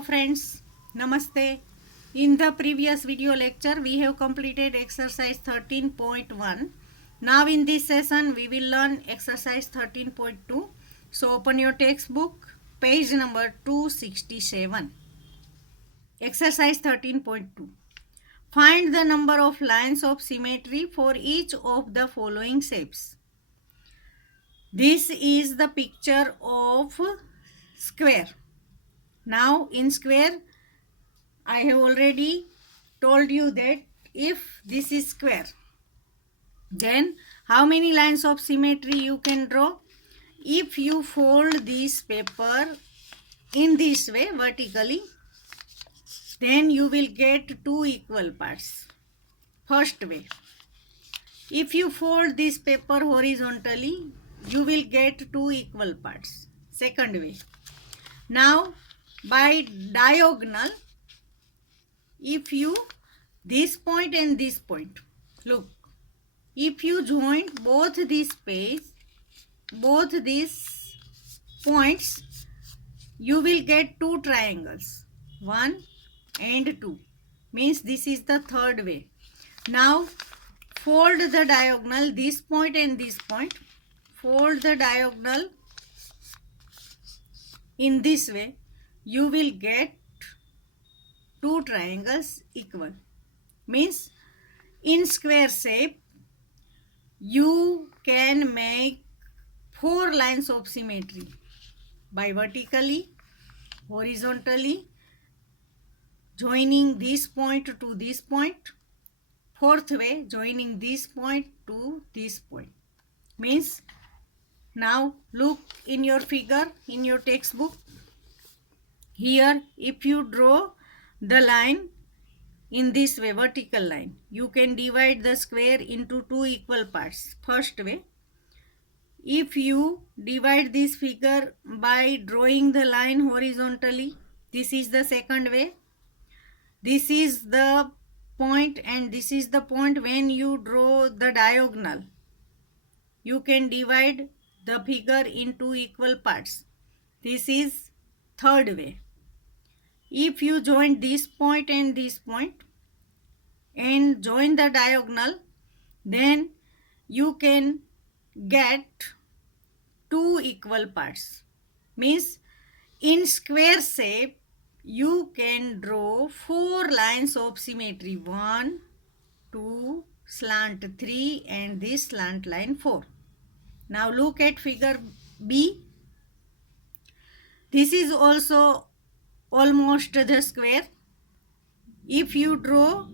Hello friends, Namaste. In the previous video lecture, we have completed exercise 13.1. Now in this session, we will learn exercise 13.2. So open your textbook, page number 267. Exercise 13.2. Find the number of lines of symmetry for each of the following shapes. This is the picture of square. Now in square, I have already told you that if this is square, then how many lines of symmetry you can draw? If you fold this paper in this way vertically, then you will get two equal parts. First way. If you fold this paper horizontally, you will get two equal parts. Second way. Now by diagonal, if you this point and this point, look, if you join both these points, you will get two triangles, 1 and 2, means this is the third way. Now fold the diagonal, this point and this point, fold the diagonal in this way, you will get two triangles equal. Means in square shape, you can make four lines of symmetry by vertically, horizontally, joining this point to this point. Fourth way, joining this point to this point. Means now look in your figure, in your textbook. Here, if you draw the line in this way, vertical line, you can divide the square into two equal parts. First way, if you divide this figure by drawing the line horizontally, this is the second way. This is the point and this is the point. When you draw the diagonal, you can divide the figure into equal parts. This is third way. If you join this point and join the diagonal, then you can get two equal parts. Means in square shape, you can draw four lines of symmetry, 1, 2, slant 3 and this slant line 4. Now look at figure B. This is also almost the square. If you draw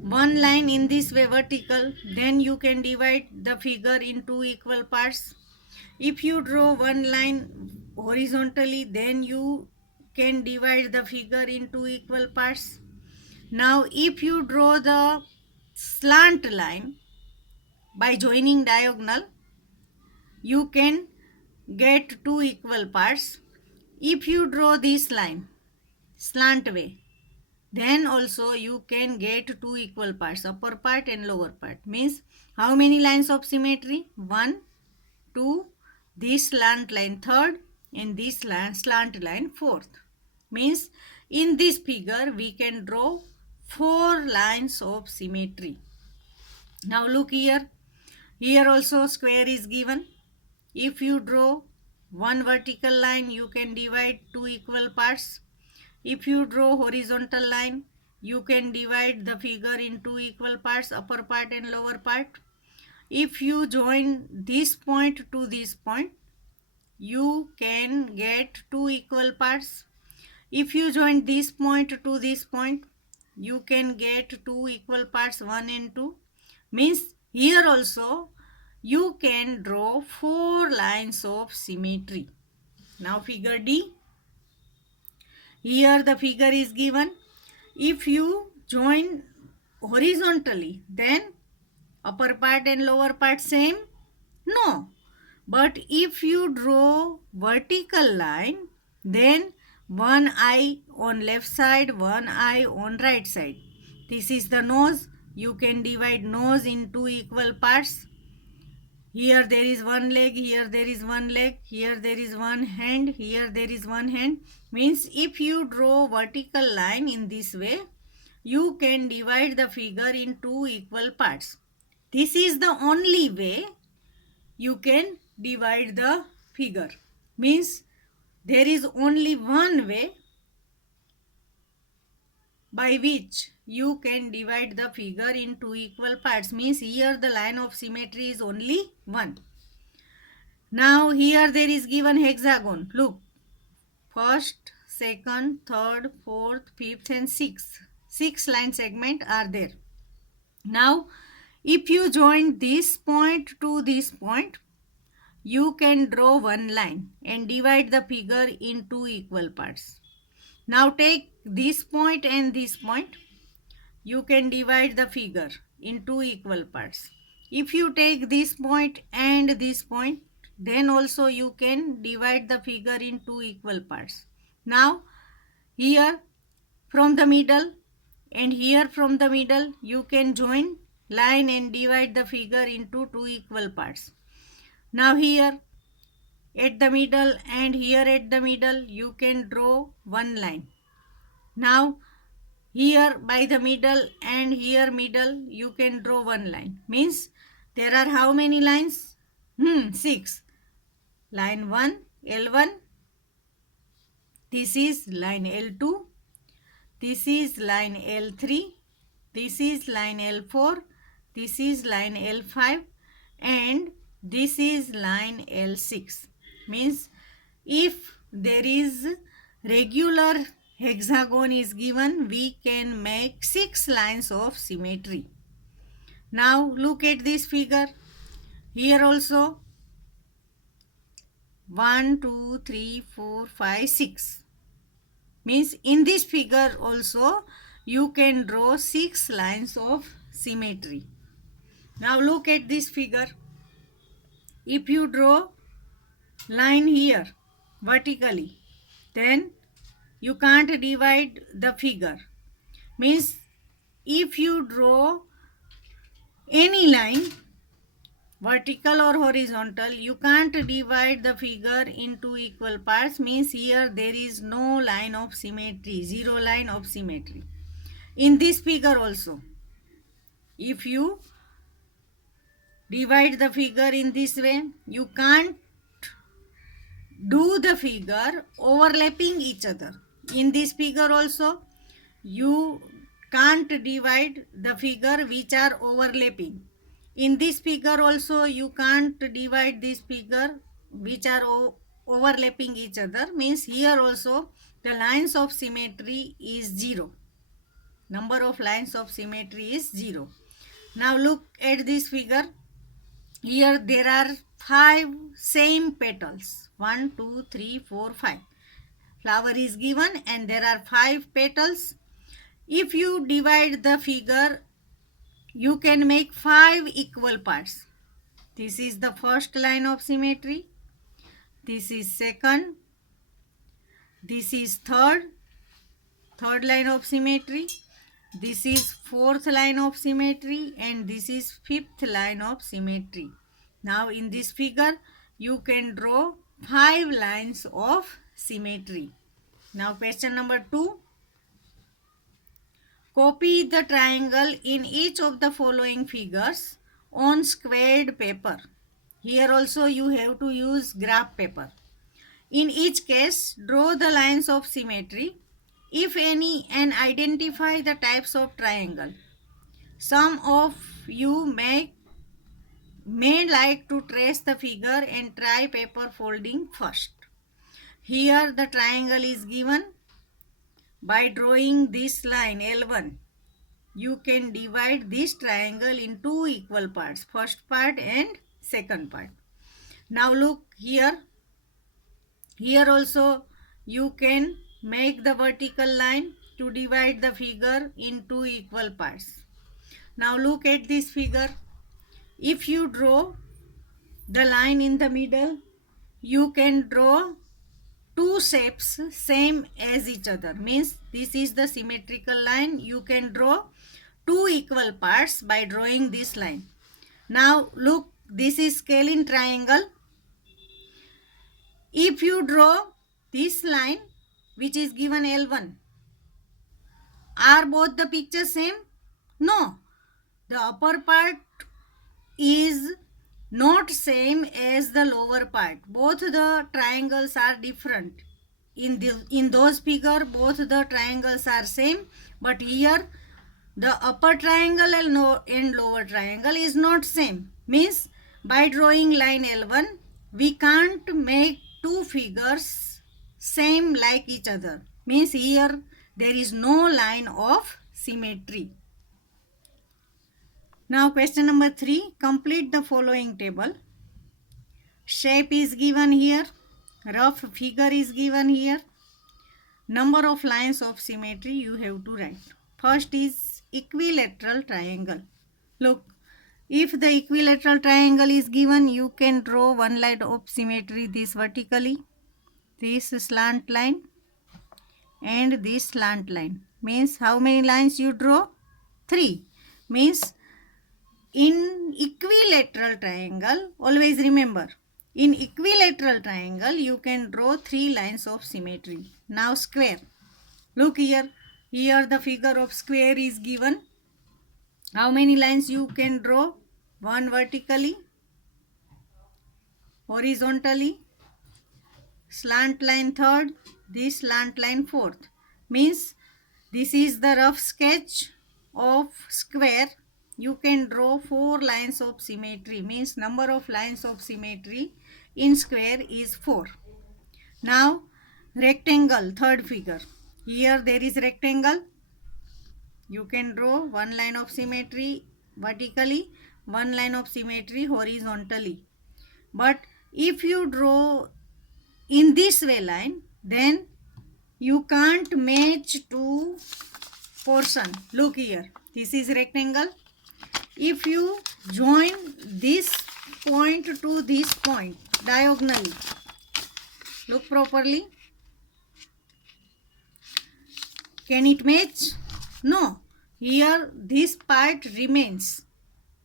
one line in this way vertical, then you can divide the figure into equal parts. If you draw one line horizontally, then you can divide the figure into equal parts. Now if you draw the slant line by joining diagonal, you can get two equal parts. If you draw this line slant way, then also you can get two equal parts, upper part and lower part. Means how many lines of symmetry? 1, 2, this slant line third and this slant line fourth. Means in this figure we can draw four lines of symmetry. Now look here. Here also square is given. If you draw one vertical line, you can divide two equal parts. If you draw horizontal line, you can divide the figure into equal parts, upper part and lower part. If you join this point to this point, you can get two equal parts. If you join this point to this point, you can get two equal parts, 1 and 2. Means here also you can draw four lines of symmetry. Now figure D. Here the figure is given. If you join horizontally, then upper part and lower part same? No. But if you draw vertical line, then one eye on left side, one eye on right side. This is the nose. You can divide nose into equal parts. Here there is one leg, here there is one leg, here there is one hand, here there is one hand. Means if you draw vertical line in this way, you can divide the figure in two equal parts. This is the only way you can divide the figure. Means there is only one way by which you can divide the figure in two equal parts. Means here the line of symmetry is only one. Now here there is given hexagon. Look, first, second, third, fourth, fifth and sixth. 6 line segment are there. Now if you join this point to this point, you can draw one line and divide the figure in two equal parts. Now take this point and this point. You can divide the figure in two equal parts. If you take this point and this point, then also you can divide the figure in two equal parts. Now here from the middle and here from the middle, you can join line and divide the figure into two equal parts. Now here at the middle and here at the middle, you can draw one line. Now here by the middle and here middle, you can draw one line. Means there are how many lines? 6. Line 1, L1. This is line L2. This is line L3. This is line L4. This is line L5. And this is line L6. Means if there is regular hexagon is given, we can make 6 lines of symmetry. Now look at this figure. Here also 1, 2, 3, 4, 5, 6. Means in this figure also you can draw 6 lines of symmetry. Now look at this figure. If you draw line here vertically, then you can't divide the figure. Means if you draw any line, vertical or horizontal, you can't divide the figure into equal parts. Means here there is no line of symmetry, 0 line of symmetry. In this figure also, if you divide the figure in this way, you can't do the figure overlapping each other. In this figure also, you can't divide the figure which are overlapping. In this figure also, you can't divide this figure which are overlapping each other. Means here also the lines of symmetry is 0. Number of lines of symmetry is 0. Now look at this figure. Here there are 5 same petals. 1, 2, 3, 4, 5. Flower is given and there are 5 petals. If you divide the figure, you can make 5 equal parts. This is the first line of symmetry. This is second. This is third line of symmetry. This is fourth line of symmetry and this is fifth line of symmetry. Now in this figure, you can draw 5 lines of symmetry. Now question number 2. Copy the triangle in each of the following figures on squared paper. Here also you have to use graph paper. In each case, draw the lines of symmetry, if any, and identify the types of triangle. Some of you may like to trace the figure and try paper folding first. Here the triangle is given. By drawing this line L1, you can divide this triangle in two equal parts, first part and second part. Now look here. Here also you can make the vertical line to divide the figure in two equal parts. Now look at this figure. If you draw the line in the middle, you can draw 2 shapes same as each other. Means this is the symmetrical line. You can draw 2 equal parts by drawing this line. Now look This is scale in triangle. If you draw this line which is given L1, are both the pictures same? No. The upper part is not same as the lower part. Both the triangles are different. In those figure, both the triangles are same, but here the upper triangle and lower triangle is not same. Means by drawing line L1, we can't make two figures same like each other. Means here there is no line of symmetry. Now question number 3, complete the following table. Shape is given here, rough figure is given here, number of lines of symmetry you have to write. First is equilateral triangle. Look, if the equilateral triangle is given, you can draw one line of symmetry, this vertically, this slant line and this slant line. Means how many lines you draw? 3. Means in equilateral triangle, always remember, in equilateral triangle, you can draw 3 lines of symmetry. Now square. Look here. Here the figure of square is given. How many lines you can draw? 1 vertically, horizontally, slant line third, this slant line fourth. Means this is the rough sketch of square. You can draw 4 lines of symmetry. Means number of lines of symmetry in square is 4. Now rectangle, third figure. Here there is rectangle. You can draw 1 line of symmetry vertically, 1 line of symmetry horizontally. But if you draw in this way line, then you can't match two portion. Look here, this is rectangle. If you join this point to this point diagonally, look properly, can it match? No. Here this part remains.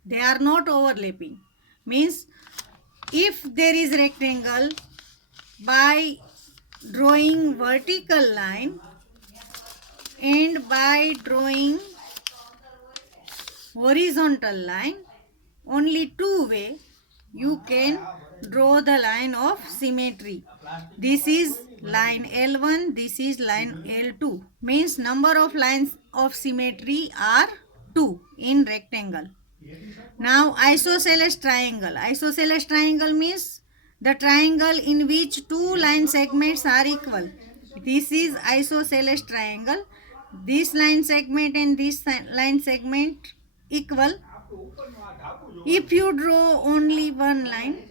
They are not overlapping. Means if there is rectangle, by drawing vertical line and by drawing horizontal line, only two way you can draw the line of symmetry. This is line L1, this is line L2. Means number of lines of symmetry are 2 in rectangle. Now isosceles triangle. Isosceles triangle means the triangle in which two line segments are equal. This is isosceles triangle. This line segment and this line segment equal. If you draw only one line,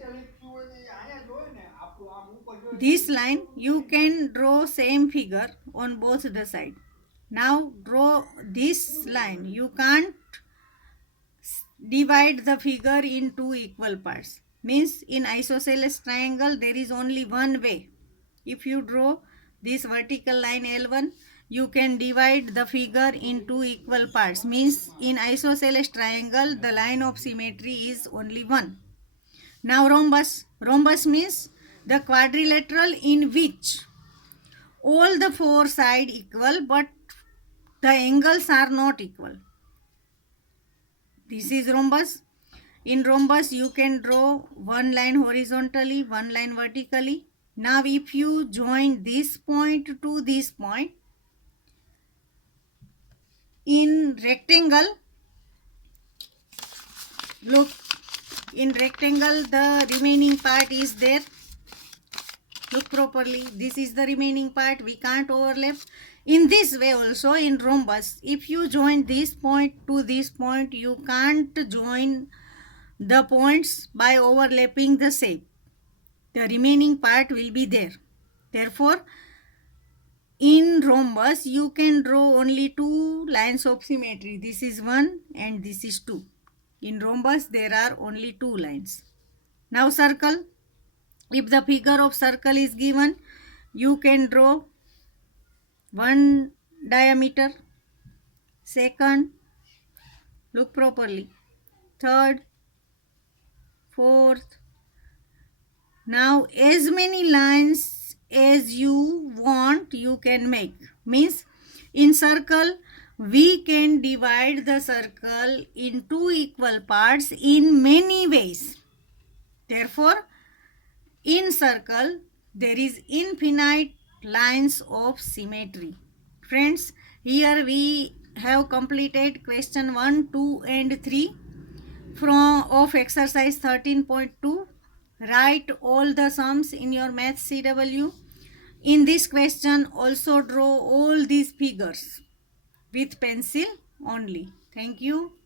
this line, you can draw same figure on both the side. Now draw this line. You can't divide the figure in two equal parts. Means in isosceles triangle there is only one way. If you draw this vertical line L1, you can divide the figure into equal parts. Means in isosceles triangle the line of symmetry is only one. Now rhombus. Rhombus means the quadrilateral in which all the four sides equal but the angles are not equal. This is rhombus. In rhombus you can draw one line horizontally, one line vertically. Now if you join this point to this point, in rectangle, look, in rectangle the remaining part is there. Look properly, this is the remaining part, we can't overlap. In this way also in rhombus, if you join this point to this point, you can't join the points by overlapping the shape. The remaining part will be there. Therefore, in rhombus, you can draw only two lines of symmetry. This is 1 and this is 2. In rhombus, there are only 2 lines. Now circle. If the figure of circle is given, you can draw one diameter, second, look properly, third, fourth. Now as many lines as you want you can make. Means in circle we can divide the circle into equal parts in many ways. Therefore in circle there is infinite lines of symmetry. Friends, here we have completed question 1, 2 and 3 from of exercise 13.2. Write all the sums in your math CW. In this question also draw all these figures with pencil only. Thank you.